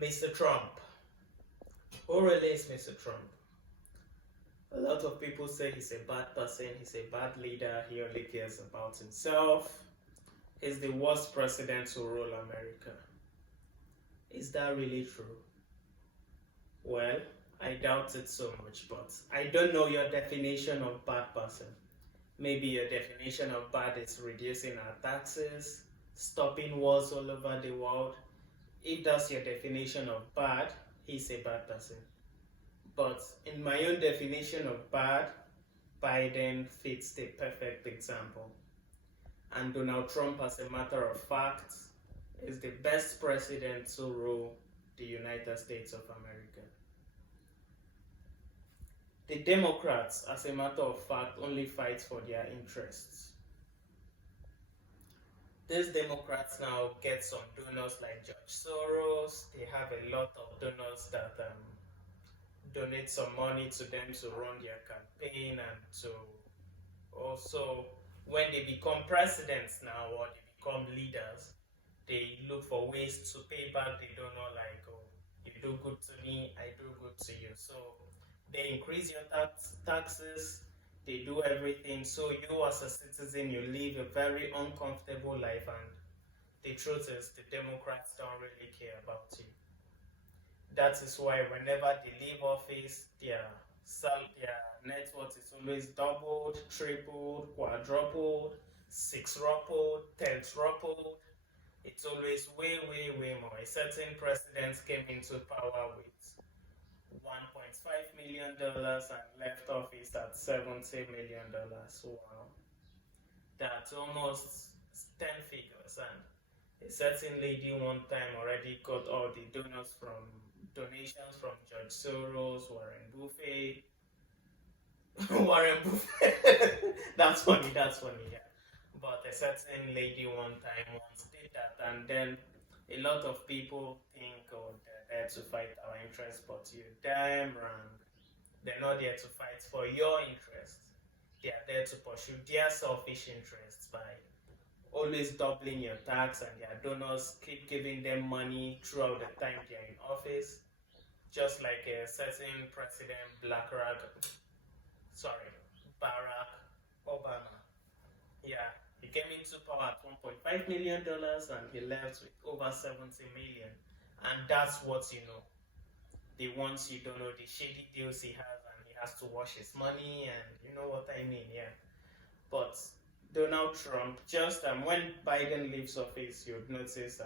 Mr. Trump. Who really is Mr. Trump? A lot of people say he's a bad person, he's a bad leader, he only cares about himself. He's the worst president to rule America. Is that really true? Well, I doubt it so much, but I don't know your definition of bad person. Maybe your definition of bad is reducing our taxes, stopping wars all over the world. If that's your definition of bad, he's a bad person. But in my own definition of bad, Biden fits the perfect example. And Donald Trump, as a matter of fact, is the best president to rule the United States of America. The Democrats, as a matter of fact, only fight for their interests. These Democrats now get some donors like George Soros. They have a lot of donors that donate some money to them to run their campaign and to also, when they become presidents now or they become leaders, they look for ways to pay back the donor, like, oh, you do good to me, I do good to you. So they increase your taxes, they do everything. So you as a citizen, you live a very uncomfortable life, and the truth is the Democrats don't really care about you. That is why whenever they leave office, their net worth is always doubled, tripled, quadrupled, six-rupled, tenth-rupled. It's always way, way, way more. A certain president came into power with $1.5 million and left office at $70 million. Wow. That's almost 10 figures. And a certain lady one time already got all the donations from George Soros, Warren Buffett. Warren Buffett. That's funny, yeah. But a certain lady one time once did that, and then a lot of people think, oh, they're there to fight our interests, but you're damn wrong. They're not there to fight for your interests. They are there to pursue their selfish interests by always doubling your tax, and their donors keep giving them money throughout the time they're in office. Just like a certain president, Barack Obama. Yeah, he came into power at $1.5 million and he left with over 70 million. And that's what you know. The ones you don't know, the shady deals he has, and he has to wash his money, and you know what I mean, yeah. But Donald Trump, just when Biden leaves office, you'd notice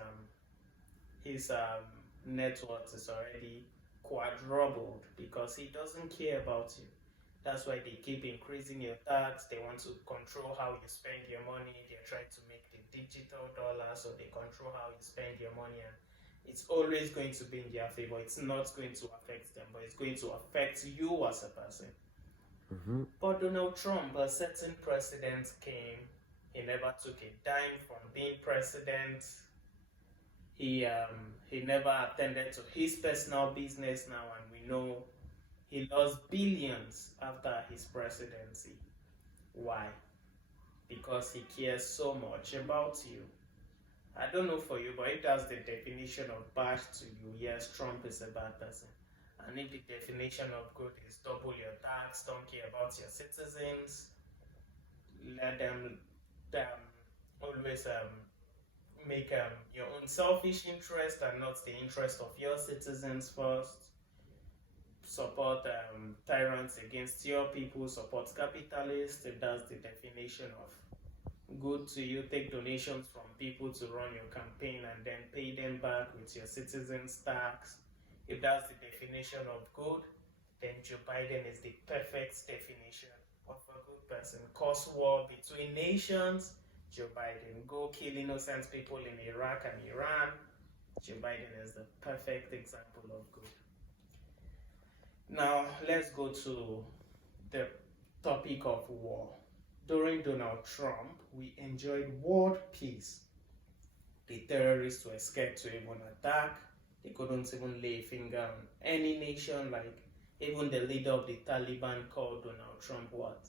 his net worth is already quadrupled because he doesn't care about you. That's why they keep increasing your tax. They want to control how you spend your money. They're trying to make the digital dollar, so they control how you spend your money. And it's always going to be in their favor. It's not going to affect them, but it's going to affect you as a person. But Donald Trump, a certain president, came. He never took a dime from being president. He never attended to his personal business now, and we know he lost billions after his presidency. Why? Because he cares so much about you. I don't know for you, but if that's the definition of bad to you, yes, Trump is a bad person. And if the definition of good is double your tax, don't care about your citizens, let them always make your own selfish interest and not the interest of your citizens first. Support tyrants against your people, support capitalists, if that's the definition of good to you. Take donations from people to run your campaign and then pay them back with your citizens' tax. If that's the definition of good, then Joe Biden is the perfect definition of a good person. Cause war between nations, Joe Biden. Go kill innocent people in Iraq and Iran, Joe Biden is the perfect example of good. Now, let's go to the topic of war. During Donald Trump, we enjoyed world peace. The terrorists were scared to even attack. They couldn't even lay a finger on any nation. Like, even the leader of the Taliban called Donald Trump what?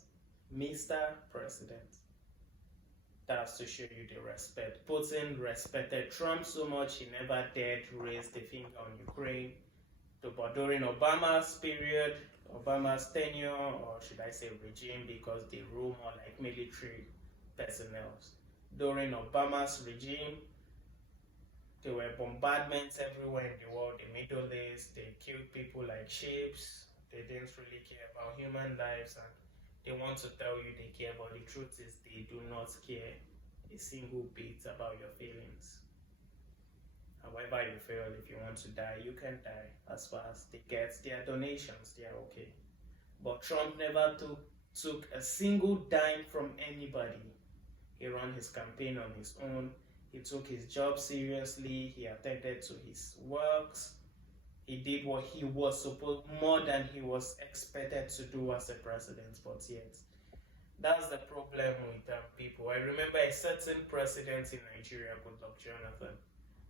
Mr. President. That's to show you the respect. Putin respected Trump so much he never dared raise the finger on Ukraine. But during Obama's period, Obama's tenure, or should I say regime, because they rule more like military personnel. During Obama's regime, there were bombardments everywhere in the world, the Middle East. They killed people like sheep. They didn't really care about human lives, and they want to tell you they care, but the truth is they do not care a single bit about your feelings. However you feel, if you want to die, you can die. As far as they get their donations, they are okay. But Trump never took a single dime from anybody. He ran his campaign on his own. He took his job seriously. He attended to his works. He did what he was supposed, more than he was expected to do as a president. But yet, that's the problem with people. I remember a certain president in Nigeria, Goodluck Jonathan.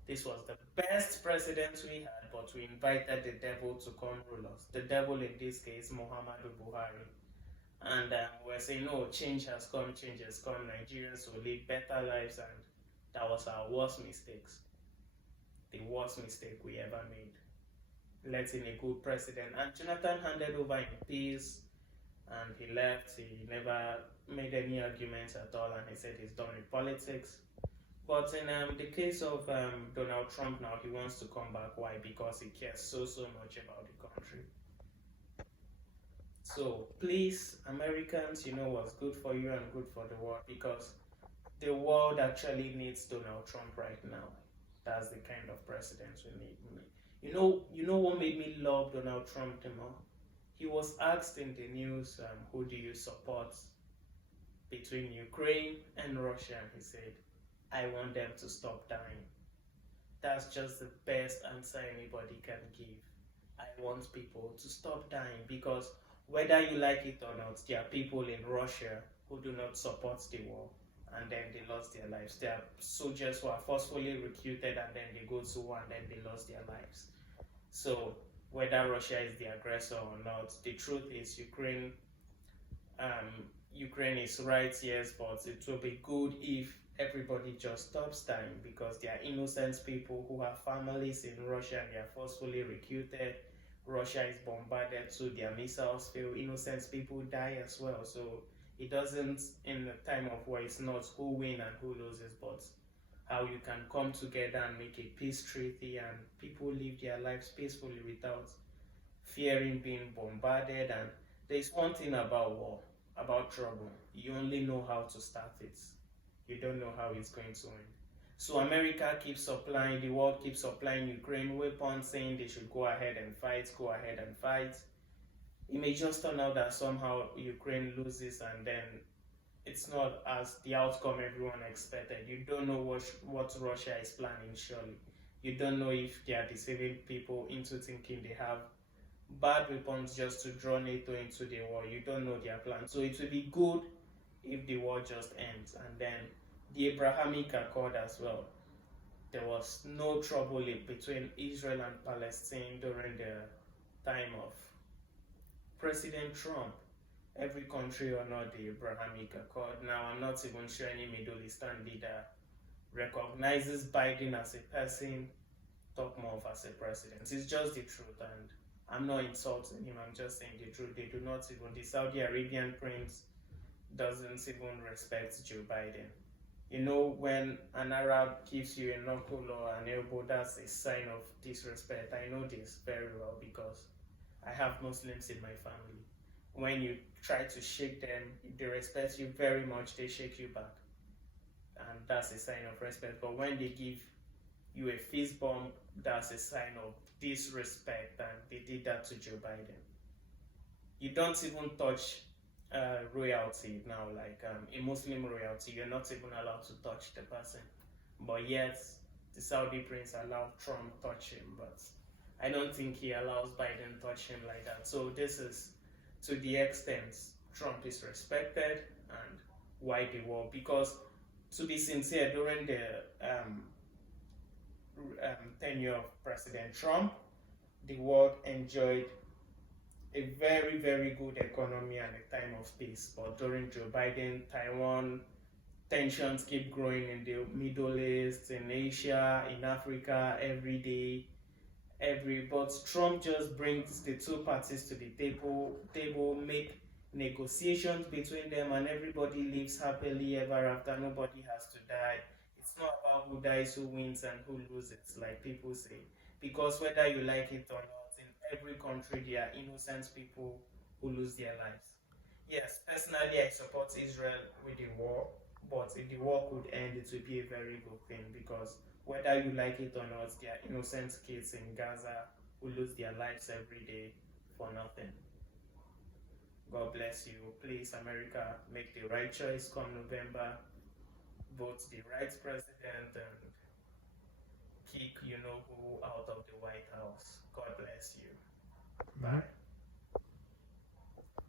This was the best president we had, but we invited the devil to come rule us. The devil in this case, Muhammadu Buhari. And we're saying, no, change has come, Nigerians will live better lives, and that was our worst mistakes. The worst mistake we ever made. Letting a good president. And Jonathan handed over in peace, and he left. He never made any arguments at all, and he said he's done with politics. But in the case of Donald Trump now, he wants to come back. Why? Because he cares so much about the country. So please, Americans, you know what's good for you and good for the world, because the world actually needs Donald Trump right now. That's the kind of president we need. You know what made me love Donald Trump the more? He was asked in the news, who do you support between Ukraine and Russia? And he said, I want them to stop dying. That's just the best answer anybody can give. I want people to stop dying, because whether you like it or not, there are people in Russia who do not support the war, and then they lost their lives. There are soldiers who are forcefully recruited, and then they go to war, and then they lost their lives. So whether Russia is the aggressor or not, the truth is Ukraine is right, yes, but it will be good if everybody just stops dying, because there are innocent people who have families in Russia and they are forcefully recruited. Russia is bombarded, so their missiles fail. Innocent people die as well. So it doesn't, in the time of war, it's not who wins and who loses, but how you can come together and make a peace treaty, and people live their lives peacefully without fearing being bombarded. And there's one thing about war, about trouble: you only know how to start it. You don't know how it's going to end. So America keeps supplying, the world keeps supplying Ukraine weapons, saying they should go ahead and fight. It may just turn out that somehow Ukraine loses, and then it's not as the outcome everyone expected. You don't know what Russia is planning, surely. You don't know if they are deceiving people into thinking they have bad weapons just to draw NATO into the war. You don't know their plan. So it will be good if the war just ends. And then the Abrahamic Accord as well. There was no trouble between Israel and Palestine during the time of President Trump. Every country honored the Abrahamic Accord. Now, I'm not even sure any Middle Eastern leader recognizes Biden as a person, talk more of as a president. It's just the truth, and I'm not insulting him, I'm just saying the truth. They do not even, the Saudi Arabian prince doesn't even respect Joe Biden. You know, when an Arab gives you a knuckle or an elbow, that's a sign of disrespect. I know this very well because I have Muslims in my family. When you try to shake them, if they respect you very much, they shake you back. And that's a sign of respect. But when they give you a fist bump, that's a sign of disrespect. And they did that to Joe Biden. You don't even touch royalty now, like a Muslim royalty. You're not even allowed to touch the person. But yet, the Saudi prince allowed Trump touch him. But I don't think he allows Biden touch him like that. So this is to the extent Trump is respected, and why the war. Because to be sincere, during the tenure of President Trump, the world enjoyed a very, very good economy and a time of peace. But during Joe Biden, Taiwan tensions keep growing in the Middle East, in Asia, in Africa every day. But Trump just brings the two parties to the table, make negotiations between them, and everybody lives happily ever after. Nobody has to die. It's not about who dies, who wins, and who loses, like people say. Because whether you like it or not, in every country there are innocent people who lose their lives. Yes, personally I support Israel with the war, but if the war could end, it would be a very good thing, because whether you like it or not, there are innocent kids in Gaza who lose their lives every day for nothing. God bless you. Please, America, make the right choice come November. Vote the right president and kick you know who out of the White House. God bless you. Bye.